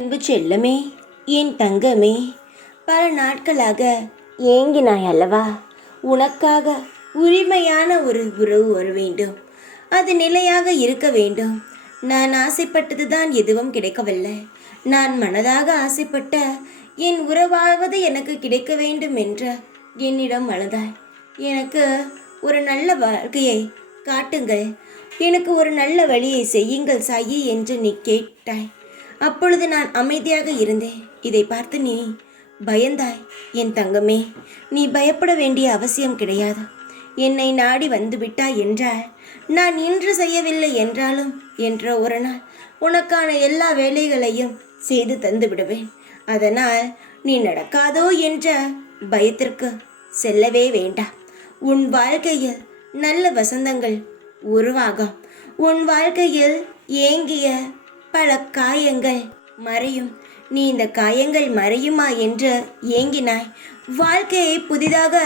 அன்பு செல்லமே, என் தங்கமே, பல நாட்களாக ஏங்கினாய் அல்லவா? உனக்காக உரிமையான ஒரு உறவு வர வேண்டும், அது நிலையாக இருக்க வேண்டும். நான் ஆசைப்பட்டதுதான் எதுவும் கிடைக்கவில்லை. நான் மனதாக ஆசைப்பட்ட என் உறவாவது எனக்கு கிடைக்க வேண்டும் என்ற என்னிடம் அழுதாய். எனக்கு ஒரு நல்ல வாழ்க்கையை காட்டுங்கள், எனக்கு ஒரு நல்ல வழியை செய்யுங்கள் சாயி என்று நீ கேட்டாய். அப்பொழுது நான் அமைதியாக இருந்தேன். இதை பார்த்து நீ பயந்தாய். என் தங்கமே, நீ பயப்பட வேண்டிய அவசியம் கிடையாது. என்னை நாடி வந்து விட்டாய் என்றால், நான் இன்று செய்யவில்லை என்றாலும் என்ற ஒரு நாள் உனக்கான எல்லா வேலைகளையும் செய்து தந்து விடுவேன். அதனால் நீ நடக்காதோ என்ற பயத்திற்கு செல்லவே வேண்டாம். உன் வாழ்க்கையில் நல்ல வசந்தங்கள் உருவாகும். உன் வாழ்க்கையில் ஏங்கிய பல காயங்கள் மறையும். நீ இந்த காயங்கள் மறையுமா என்று ஏங்கினாய். வாழ்க்கையை புதிதாக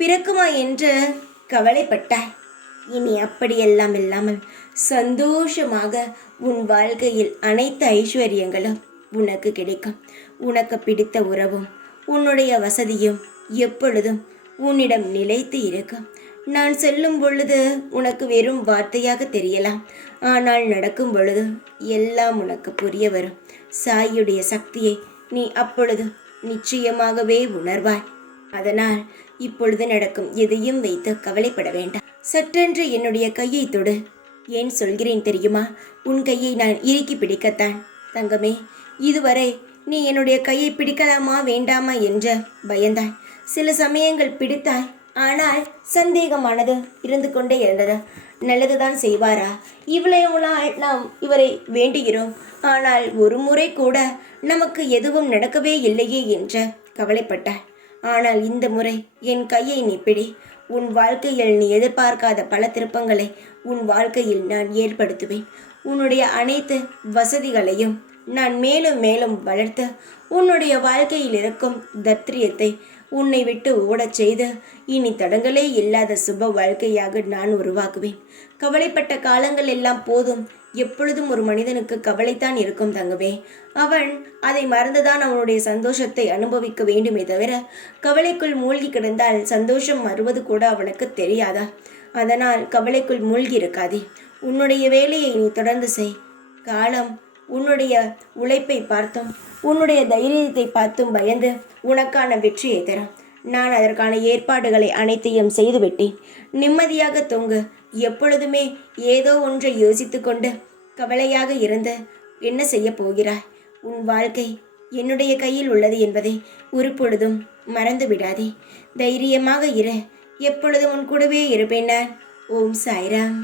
பிறக்குமா என்று கவலைப்பட்டாய். இனி அப்படியெல்லாம் இல்லாமல் சந்தோஷமாக உன் வாழ்க்கையில் அனைத்து ஐஸ்வர்யங்களும் உனக்கு கிடைக்கும். உனக்கு பிடித்த உறவும் உன்னுடைய வசதியும் எப்பொழுதும் உன்னிடம் நிலைத்து இருக்கும். நான் சொல்லும் பொழுது உனக்கு வெறும் வார்த்தையாக தெரியலாம், ஆனால் நடக்கும் பொழுது எல்லாம் உனக்கு புரிய வரும். சாயுடைய சக்தியை நீ அப்பொழுது நிச்சயமாகவே உணர்வாய். அதனால் இப்பொழுது நடக்கும் எதையும் வைத்து கவலைப்பட வேண்டாம். சற்றென்று என்னுடைய கையை தொடு. ஏன் சொல்கிறேன் தெரியுமா? உன் கையை நான் இறுக்கி பிடிக்கத்தான். தங்கமே, இதுவரை நீ என்னுடைய கையை பிடிக்கலாமா வேண்டாமா என்று பயந்தாய். சில சமயங்கள் பிடித்தாய், ஆனால் சந்தேகமானது இருந்து கொண்டே இருந்தது. நல்லதுதான் செய்வாரா? இவ்வளவு நாள் நாம் இவரை வேண்டுகிறோம், ஆனால் ஒரு முறை கூட நமக்கு எதுவும் நடக்கவே இல்லையே என்று கவலைப்பட்டாய். ஆனால் இந்த முறை என் கையை நீ பிடி. உன் வாழ்க்கையில் நீ எதிர்பார்க்காத பல திருப்பங்களை உன் வாழ்க்கையில் நான் ஏற்படுத்துவேன். உன்னுடைய அனைத்து வசதிகளையும் நான் மேலும் மேலும் வளர்த்து உன்னுடைய வாழ்க்கையில் இருக்கும் தத்ரியத்தை உன்னை விட்டு ஓடச் செய்து இனி தடங்களே இல்லாத சுப வாழ்க்கையாக நான் உருவாக்குவேன். கவலைப்பட்ட காலங்கள் எல்லாம் போதும். எப்பொழுதும் ஒரு மனிதனுக்கு கவலைத்தான் இருக்கும் தங்கவே. அவன் அதை மறந்துதான் அவனுடைய சந்தோஷத்தை அனுபவிக்க வேண்டுமே தவிர கவலைக்குள் மூழ்கி கிடந்தால் சந்தோஷம் வருவது கூட அவனுக்கு தெரியாதா? அதனால் கவலைக்குள் மூழ்கி இருக்காதே. உன்னுடைய வேலையை நீ தொடர்ந்து செய். காலம் உன்னுடைய உழைப்பை பார்த்தும் உன்னுடைய தைரியத்தை பார்த்தும் பயந்து உனக்கான வெற்றியை தரும். நான் அதற்கான ஏற்பாடுகளை அனைத்தையும் செய்துவிட்டேன். நிம்மதியாக தூங்கு. எப்பொழுதுமே ஏதோ ஒன்றை யோசித்து கொண்டு கவலையாக இருந்து என்ன செய்ய போகிறாய்? உன் வாழ்க்கை என்னுடைய கையில் உள்ளது என்பதை ஒரு பொழுதும் மறந்து விடாதே. தைரியமாக இரு. எப்பொழுதும் உன் கூடவே இருப்பேன் நான். ஓம் சாய்ராம்.